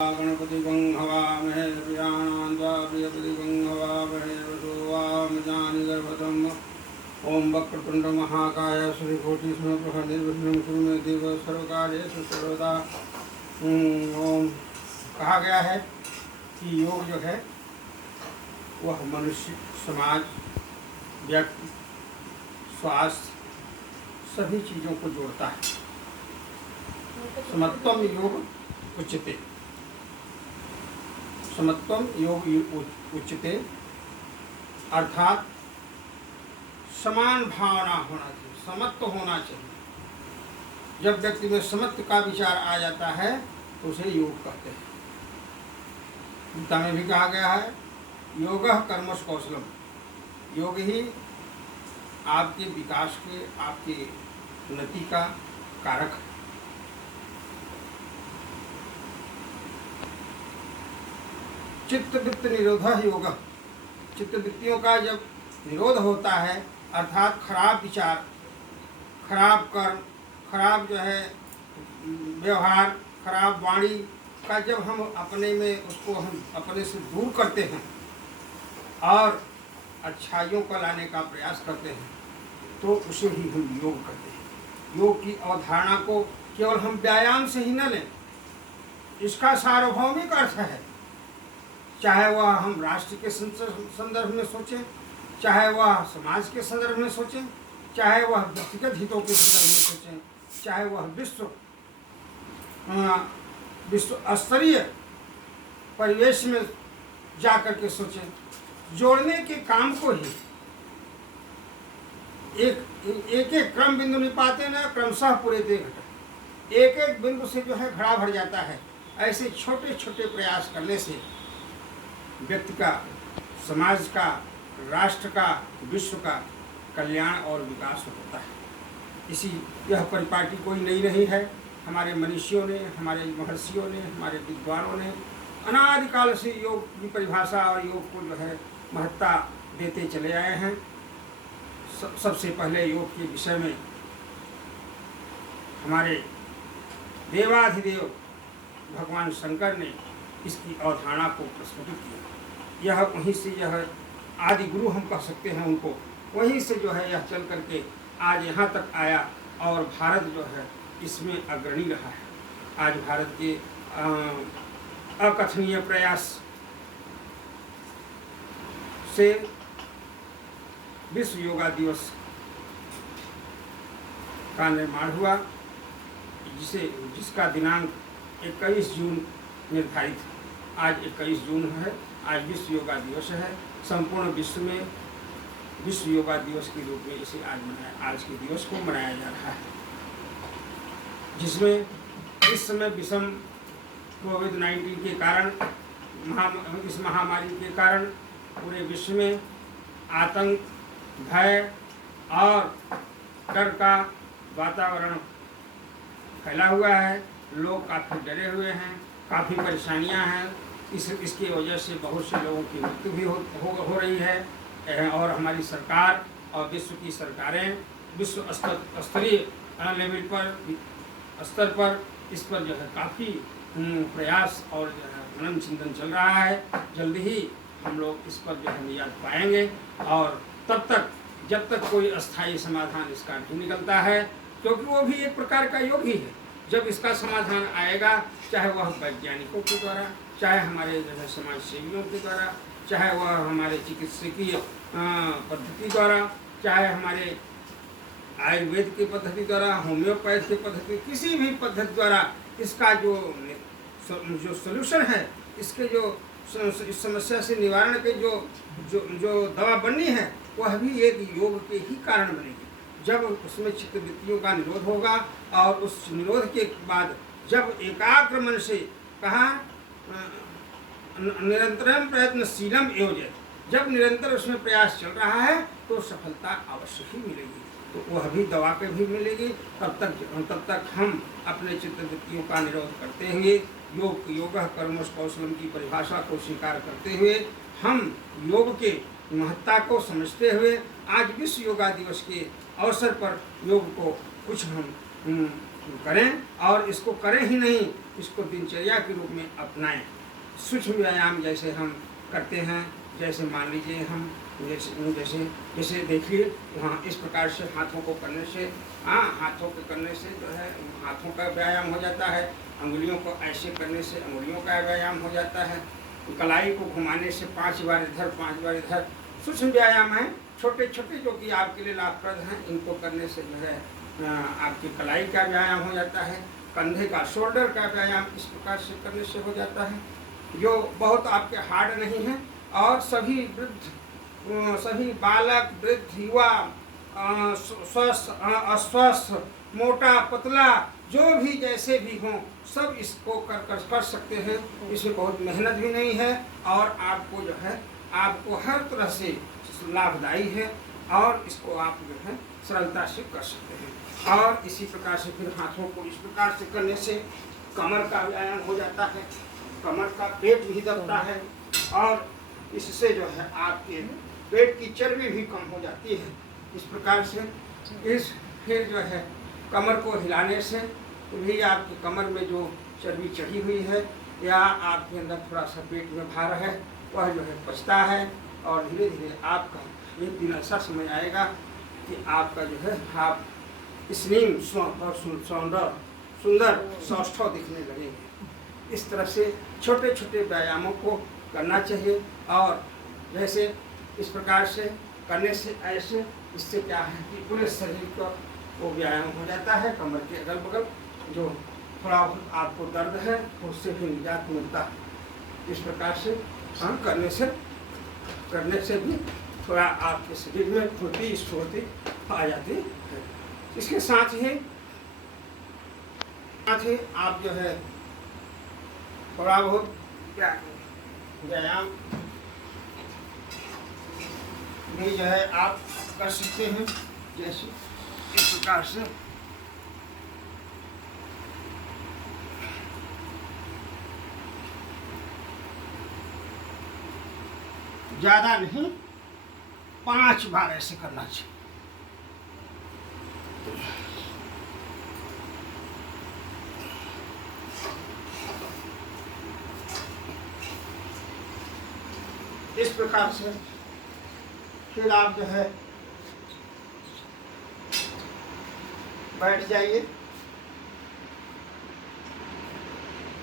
गणपतिं हवामहे प्रियाणां प्रियपतिं हवामहे वसो वामजानि गर्भतम् ओं वक्रतुंड महाकाय श्रीकोटिसमप्रभ निर्विघ्नं कुरु मे देव सर्वकार्येषु सर्वदा। ओम कहा गया है कि योग जो है वह मनुष्य, समाज, व्यक्ति, स्वास्थ्य सभी चीज़ों को जोड़ता है। समत्वम योग उच्यते, समत्वम योग उच्यते अर्थात समान भावना होना चाहिए, समत्व होना चाहिए। जब व्यक्ति में समत्व का विचार आ जाता है तो उसे योग कहते हैं। गीता में भी कहा गया है योगः कर्मसु कौशलम, योग ही आपके विकास के, आपके उन्नति का कारक है। चित्तवृत्ति निरोधः योगः, चित्तवृत्तियों का जब निरोध होता है अर्थात खराब विचार, खराब कर्म, खराब जो है व्यवहार, खराब वाणी का जब हम अपने में उसको हम अपने से दूर करते हैं और अच्छाइयों को लाने का प्रयास करते हैं तो उसे ही हम योग करते हैं। योग की अवधारणा को केवल हम व्यायाम से ही न लें, इसका सार्वभौमिक अर्थ है। चाहे वह हम राष्ट्र के संदर्भ में सोचें, चाहे वह समाज के संदर्भ में सोचें, चाहे वह व्यक्तिगत हितों के संदर्भ में सोचें, चाहे वह विश्व स्तरीय परिवेश में जाकर के सोचें, जोड़ने के काम को ही एक एक क्रम बिंदु निपाते न क्रमशः पूरे दे घट, एक एक बिंदु से जो है घड़ा भर जाता है। ऐसे छोटे छोटे प्रयास करने से व्यक्ति का, समाज का, राष्ट्र का, विश्व का कल्याण और विकास होता है। इसी यह परिपाटी कोई नई नहीं है। हमारे मनीषियों ने, हमारे महर्षियों ने, हमारे विद्वानों ने अनादिकाल से योग की परिभाषा और योग को जो है महत्ता देते चले आए हैं। सबसे पहले योग के विषय में हमारे देवाधिदेव भगवान शंकर ने इसकी अवधारणा को प्रस्फुटित किया। यह वहीं से, यह आदि गुरु हम कह सकते हैं उनको, वहीं से जो है यह चल करके आज यहाँ तक आया और भारत जो है इसमें अग्रणी रहा है। आज भारत के अकथनीय प्रयास से विश्व योगा दिवस का निर्माण हुआ, जिसका दिनांक 21 जून निर्धारित है। आज 21 जून है, आज विश्व योगा दिवस है। संपूर्ण विश्व में विश्व योगा दिवस के रूप में इसे आज के दिवस को मनाया जा रहा है, जिसमें इस समय विषम कोविड-19 के कारण, इस महामारी के कारण पूरे विश्व में आतंक, भय और डर का वातावरण फैला हुआ है। लोग काफ़ी डरे हुए हैं, काफ़ी परेशानियां हैं। इसकी वजह से बहुत से लोगों की मृत्यु भी हो रही है और हमारी सरकार और विश्व की सरकारें विश्व स्तरीय लेवल पर, स्तर पर इस पर जो है काफ़ी प्रयास और जो है मनन चिंतन चल रहा है। जल्द ही हम लोग इस पर जो है निजात पाएंगे और तब तक, जब तक कोई अस्थायी समाधान इसका नहीं निकलता है, क्योंकि वो भी एक प्रकार का योग ही है। जब इसका समाधान आएगा, चाहे वह वैज्ञानिकों के द्वारा, चाहे हमारे जो है समाज सेवियों के द्वारा, चाहे वह हमारे चिकित्सकीय पद्धति द्वारा, चाहे हमारे आयुर्वेद की पद्धति द्वारा, होम्योपैथ की पद्धति, किसी भी पद्धति द्वारा इसका जो सॉल्यूशन है, इसके जो इस समस्या से निवारण के जो दवा बननी है, वह भी एक योग के ही कारण बनेगी। जब उसमें चित्तवृत्तियों का निरोध होगा और उस निरोध के बाद जब एकाग्र मन से, कहा निरंतरम प्रयत्नशीलम योजय, जब निरंतर उसमें प्रयास चल रहा है तो सफलता अवश्य ही मिलेगी। तो वह भी दवा पे भी मिलेगी। तब तक हम अपने चित्तवृत्तियों का निरोध करते हुए योगः कर्मसु कौशलम की परिभाषा को स्वीकार करते हुए, हम योग के महत्ता को समझते हुए आज विश्व योगा दिवस के अवसर पर योग को कुछ हम करें और इसको करें ही नहीं इसको दिनचर्या के रूप में अपनाएं। सूक्ष्म व्यायाम जैसे हम करते हैं, जैसे मान लीजिए हम जैसे जैसे देखिए वहाँ इस प्रकार से हाथों को करने से, हाथों के करने से जो है हाथों का व्यायाम हो जाता है। अंगुलियों को ऐसे करने से अंगुलियों का व्यायाम हो जाता है। कलाई को घुमाने से 5 बार इधर 5 बार इधर सूक्ष्म व्यायाम है, छोटे छोटे, जो कि आपके लिए लाभप्रद हैं। इनको करने से जो है आपकी कलाई का व्यायाम हो जाता है। कंधे का, शोल्डर का व्यायाम इस प्रकार से करने से हो जाता है, जो बहुत आपके हार्ड नहीं है। और सभी वृद्ध, सभी बालक, वृद्ध, युवा, स्वस्थ, अस्वस्थ, मोटा, पतला, जो भी जैसे भी हों, सब इसको कर सकते हैं। इसमें बहुत मेहनत भी नहीं है और आपको जो है आपको हर तरह से लाभदायी है और इसको आप जो है सरलता से कर सकते हैं। और इसी प्रकार से फिर हाथों को इस प्रकार से करने से कमर का व्यायाम हो जाता है, कमर का पेट भी दबता है और इससे जो है आपके पेट की चर्बी भी कम हो जाती है। इस प्रकार से फिर जो है कमर को हिलाने से भी आपकी कमर में जो चर्बी चढ़ी हुई है या आपके अंदर थोड़ा सा पेट में भार है, वह जो है पचता है और धीरे धीरे आपका एक दिन ऐसा समय आएगा कि आपका जो है आप स्लिम सुंदर सौष्ठव दिखने लगेंगे। इस तरह से छोटे छोटे व्यायामों को करना चाहिए। और जैसे इस प्रकार से करने से ऐसे इससे क्या है कि पूरे शरीर का वो व्यायाम हो जाता है। कमर के अगल बगल जो थोड़ा आपको दर्द है उससे भी निजात मिलता है। इस प्रकार से हम करने से भी थोड़ा आपके शरीर में फुर्ती स्फूर्ति आ जाती है। इसके साथ ही आप जो है थोड़ा बहुत क्या व्यायाम भी जो है आप कर सकते हैं। जैसे इस प्रकार से ज़्यादा नहीं, 5 बार ऐसे करना चाहिए। इस प्रकार से फिर आप जो है बैठ जाइए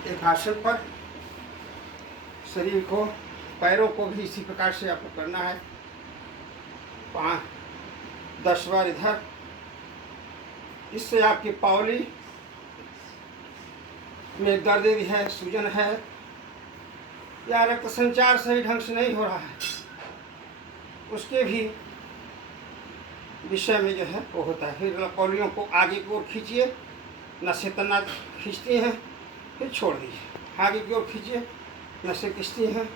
एक आसन पर। शरीर को, पैरों को भी इसी प्रकार से आपको करना है। 5-10 बार इधर। इससे आपकी पावली में दर्द भी है, सूजन है या रक्त संचार सही ढंग से नहीं हो रहा है, उसके भी विषय में जो है वो होता है। फिर कौलियों को आगे की ओर खींचिए, नसें तना खींचती हैं, फिर छोड़ दीजिए। आगे की ओर खींचिए, नसें खींचती हैं,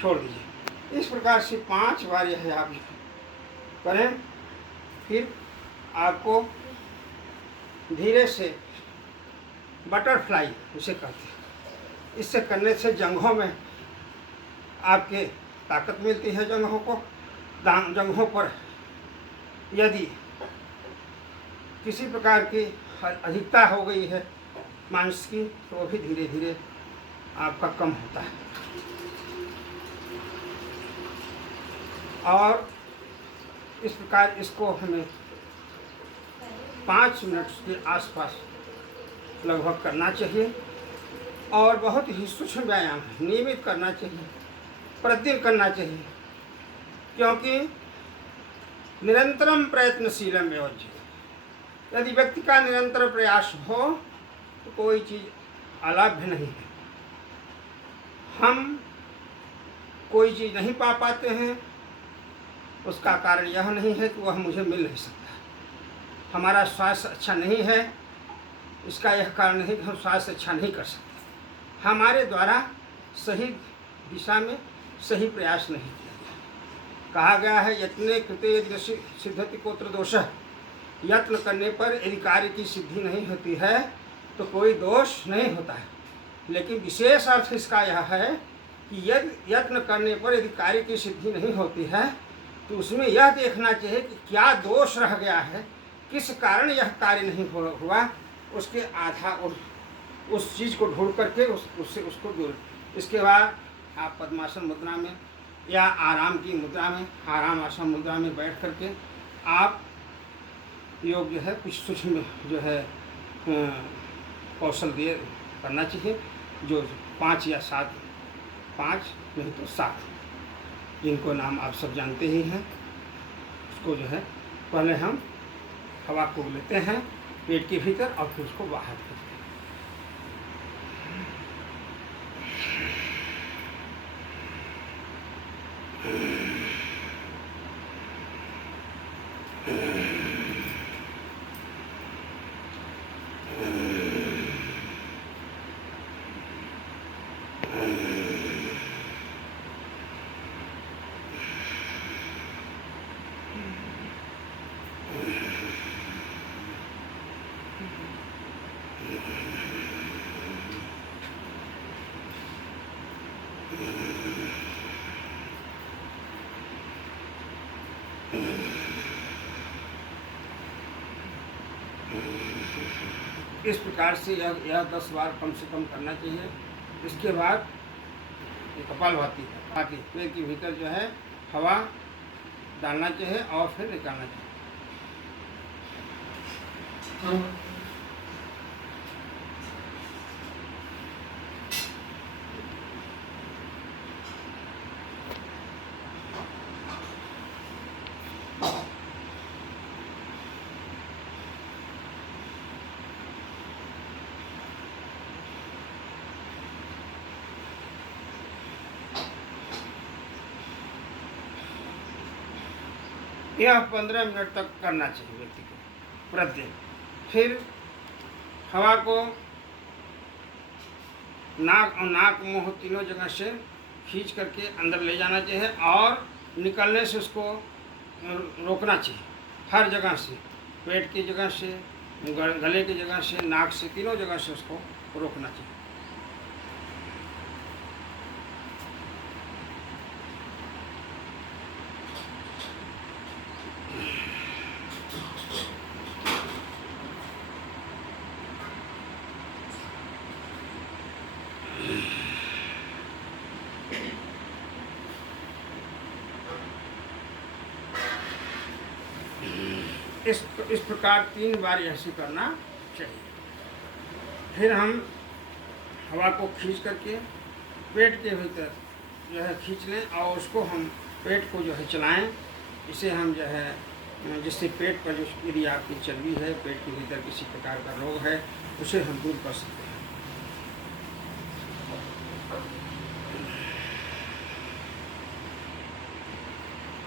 छोड़ दीजिए। इस प्रकार से 5 बार यह है आप करें। फिर आपको धीरे से बटरफ्लाई उसे कहते हैं, इससे करने से जंघों में आपके ताकत मिलती है। जंघों पर यदि किसी प्रकार की अधिकता हो गई है मांस की, तो वो भी धीरे धीरे आपका कम होता है। और इस प्रकार इसको हमें 5 मिनट के आसपास लगभग करना चाहिए। और बहुत ही सूक्ष्म व्यायाम है, नियमित करना चाहिए, प्रतिदिन करना चाहिए, क्योंकि निरंतरम प्रयत्नशीलम योज्य। यदि व्यक्ति का निरंतर प्रयास हो तो कोई चीज़ अलाभ्य नहीं है। हम कोई चीज़ नहीं पा पाते हैं, उसका कारण यह नहीं है कि वह मुझे मिल नहीं सकता। हमारा स्वास्थ्य अच्छा नहीं है, इसका यह कारण नहीं कि हम स्वास्थ्य अच्छा नहीं कर सकते। हमारे द्वारा सही दिशा में सही प्रयास नहीं किया गया। कहा गया है यत्ने कृते यदि सिद्धति कोत्र दोषः। यत्न करने पर यदि कार्य की सिद्धि नहीं होती है तो कोई दोष नहीं होता है। लेकिन विशेष अर्थ इसका यह है कि यदि यत्न करने पर यदि कार्य की सिद्धि नहीं होती है तो उसमें यह देखना चाहिए कि क्या दोष रह गया है, किस कारण यह कार्य नहीं हुआ, उसके उस चीज़ को ढूंढ करके उससे उसको दूर। इसके बाद आप पद्मासन मुद्रा में या आराम की मुद्रा में, आराम आसन मुद्रा में बैठ करके आप योग जो है कुछ सूक्ष्म जो है कौशल दिए करना चाहिए, जो 5 या 7, 5 नहीं तो 7, जिनको नाम आप सब जानते ही हैं। उसको जो है पहले हम हवा को लेते हैं पेट के भीतर और फिर उसको बाहर करते हैं। इस प्रकार से यह 10 बार कम से कम करना चाहिए। इसके बाद ये कपालभाति है, पेट के भीतर जो है हवा डालना चाहिए और फिर निकालना चाहिए। यह 15 मिनट तक करना चाहिए व्यक्ति को प्रतिदिन। फिर हवा को नाक मुंह तीनों जगह से खींच करके अंदर ले जाना चाहिए और निकलने से उसको रोकना चाहिए। हर जगह से, पेट की जगह से, गले की जगह से, नाक से, तीनों जगह से उसको रोकना चाहिए। इस प्रकार 3 बार ऐसे करना चाहिए। फिर हम हवा को खींच करके पेट के भीतर जो है खींच लें और उसको हम पेट को जो है चलाएं। इसे हम जो है जिससे पेट पर जो यदि आपकी चर्बी है, पेट के भीतर किसी प्रकार का रोग है, उसे हम दूर कर सकते हैं।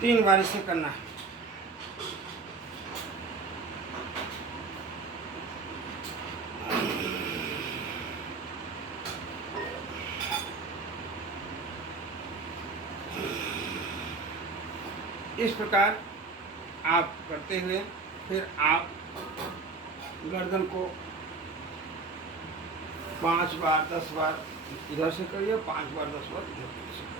तीन बार इसे करना है। इस प्रकार आप करते हुए फिर आप गर्दन को 5 बार 10 बार इधर से करिए, 5 बार 10 बार इधर से करिए।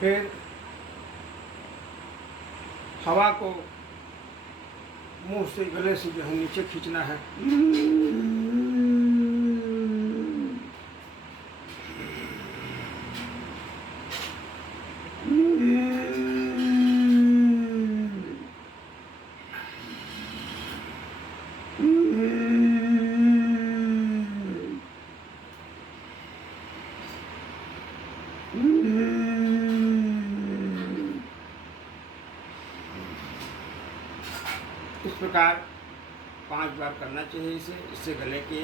फिर हवा को मुंह से, गले से जो है नीचे खींचना है। इस प्रकार 5 बार करना चाहिए इससे गले के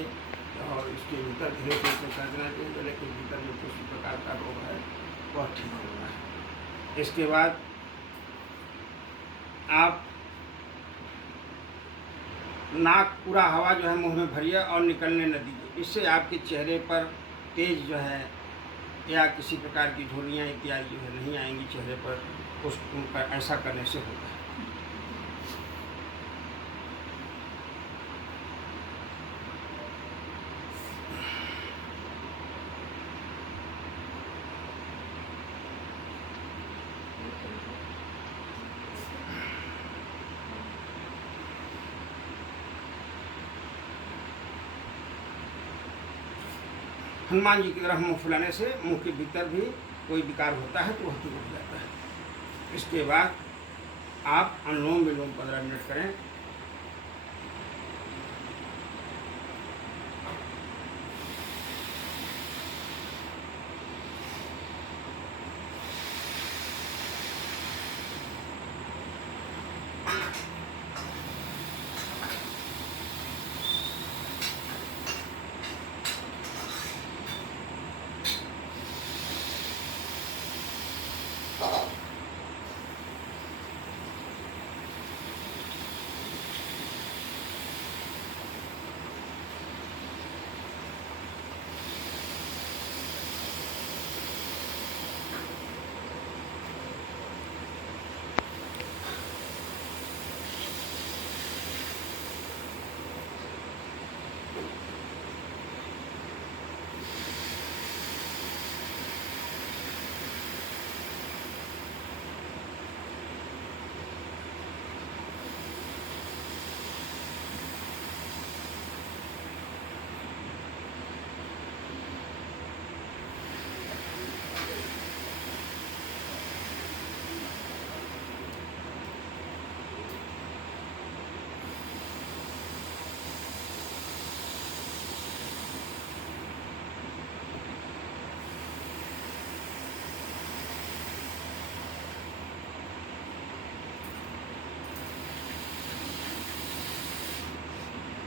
और इसके भीतर धीरे धीरे कर देना चाहिए। गले के भीतर जो किसी प्रकार का रोग है वह ठीक होगा। इसके बाद आप नाक पूरा हवा जो है मुंह में भरिए और निकलने न दीजिए। इससे आपके चेहरे पर तेज जो है या किसी प्रकार की झुर्रियाँ इत्यादि जो है नहीं आएंगी चेहरे पर। उस ऐसा करने से होगा। हनुमान जी की तरह मुँह फुलाने से मुँह के भीतर भी कोई विकार होता है तो वह दूर हो जाता है। इसके बाद आप अनुलोम विलोम 15 मिनट करें।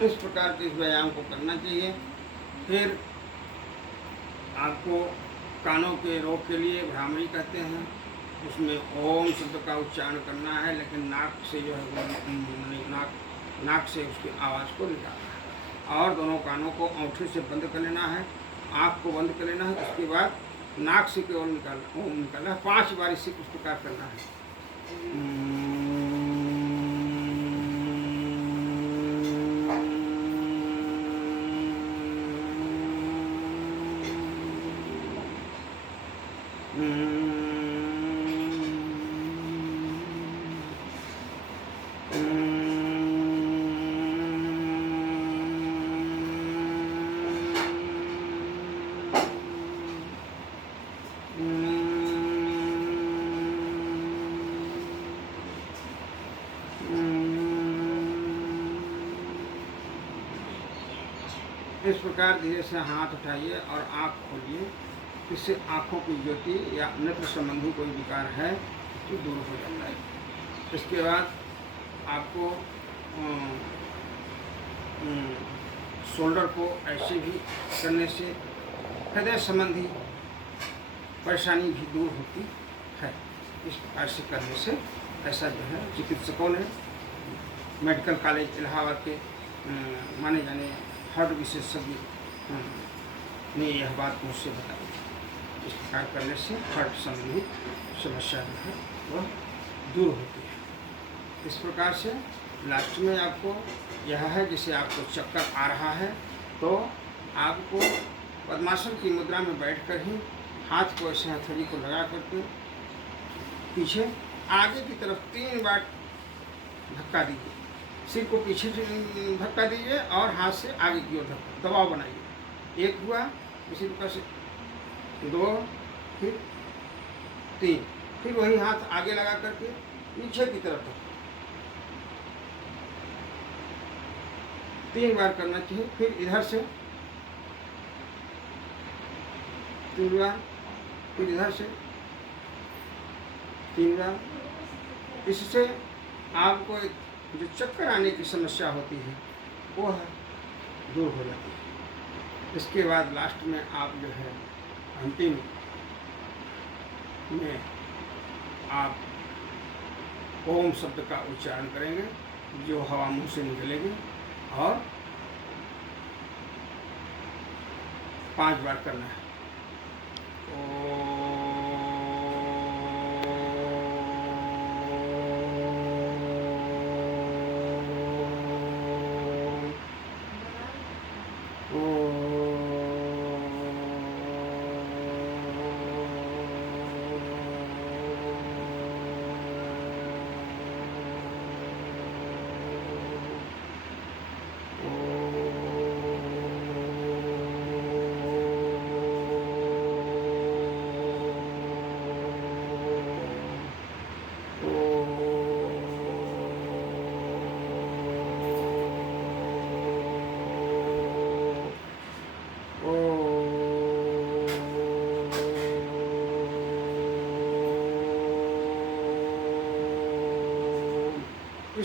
इस प्रकार के इस व्यायाम को करना चाहिए। फिर आपको कानों के रोग के लिए भ्रामरी कहते हैं, उसमें ओम शब्द का उच्चारण करना है, लेकिन नाक से जो है नाक से उसकी आवाज़ को निकालना है और दोनों कानों को अंगूठे से बंद कर लेना है, आँख को बंद कर लेना है। उसके बाद नाक से केवल निकालना, ओम निकालना है। 5 बार इसी उस प्रकार करना है। इस प्रकार धीरे से हाथ उठाइए और आँख खोलिए, इससे आँखों की ज्योति या नेत्र संबंधी कोई विकार है तो दूर हो जाता है। इसके बाद आपको शोल्डर को ऐसे भी करने से हृदय संबंधी परेशानी भी दूर होती है। इस प्रकार से करने से ऐसा जो है चिकित्सकों ने, मेडिकल कॉलेज इलाहाबाद के माने जाने हार्ट विशेषज्ञ ने यह बात मुझसे बताई। इस प्रकार करने से हार्ट संबंधी समस्या जो है वह दूर होती है। इस प्रकार से लास्ट में आपको यह है, जैसे आपको चक्कर आ रहा है तो आपको पद्मासन की मुद्रा में बैठकर ही हाथ को ऐसे हथेली को लगा करके पीछे आगे की तरफ 3 बार धक्का दीजिए। सिर को पीछे से धक्का दीजिए और हाथ से आगे की ओर दबाव बनाइए। 1 हुआ, इसी प्रकार से 2, फिर 3, फिर वही हाथ आगे लगा करके पीछे की तरफ 3 बार करना चाहिए। फिर इधर से 3 बार, फिर इधर से 3 बार। इससे आपको जो चक्कर आने की समस्या होती है वो है दूर हो जाती है। इसके बाद लास्ट में आप जो है अंतिम में आप ओम शब्द का उच्चारण करेंगे, जो हवा मुंह से निकलेगी, और 5 बार करना है।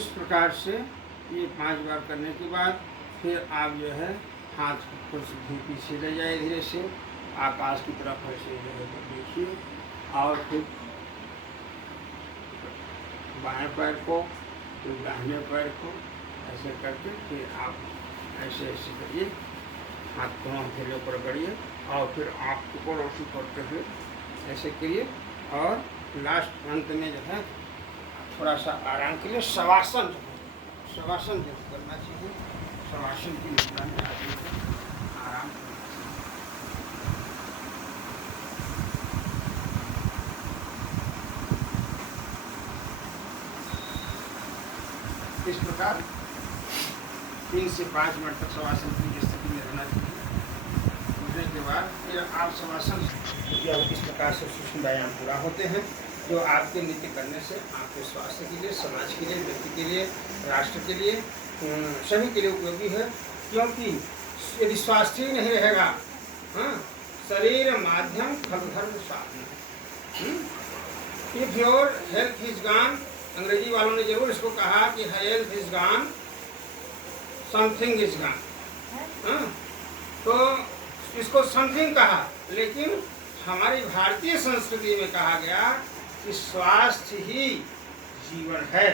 इस प्रकार से ये 5 बार करने के बाद फिर आप जो है हाथ को पीछे ले जाए, धीरे से आकाश की तरफ ऐसे जो है देखिए, और फिर बाएं पैर को फिर दाहिने पैर को ऐसे करके फिर आप ऐसे ऐसे करिए, हाथ को हथेलियों पर पकड़िए और फिर आँख को रोशनी करते हुए ऐसे करिए, और लास्ट अंत में जो है थोड़ा सा आराम के लिए शवासन जो करना चाहिए। शवासन की मुद्रा में आदमी को आराम करना चाहिए। इस प्रकार 3 से 5 मिनट तक शवासन की स्थिति में रहना चाहिए। उठने के बाद फिर आप शवासन इस प्रकार से सूक्ष्म व्यायाम पूरा होते हैं, जो आपके नित्य करने से आपके स्वास्थ्य के लिए, समाज के लिए, व्यक्ति के लिए, राष्ट्र के लिए, सभी के लिए उपयोगी है। क्योंकि यदि स्वास्थ्य ही नहीं रहेगा, शरीर माध्यम फल धर्म साधन। If your health is gone, अंग्रेजी वालों ने जरूर इसको कहा कि health is gone something is gone, तो इसको समथिंग कहा, लेकिन हमारी भारतीय संस्कृति में कहा गया कि स्वास्थ्य ही जीवन है,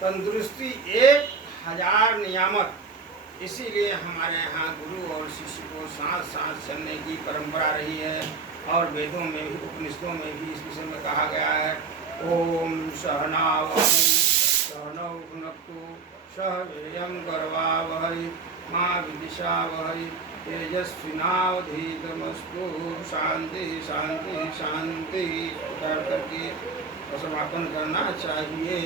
तंदुरुस्ती 1000 नियामक। इसीलिए हमारे यहाँ गुरु और शिष्य को साथ साथ चलने की परंपरा रही है, और वेदों में भी, उपनिषदों में भी इस विषय में कहा गया है, ओम सहनावतु सहनौ भुनक्तु सह वीर्यं करवावहै मा विद्विषावहै तेजस्विनावधीतमस्तु। शांति शांति शांति करके समापन करना चाहिए।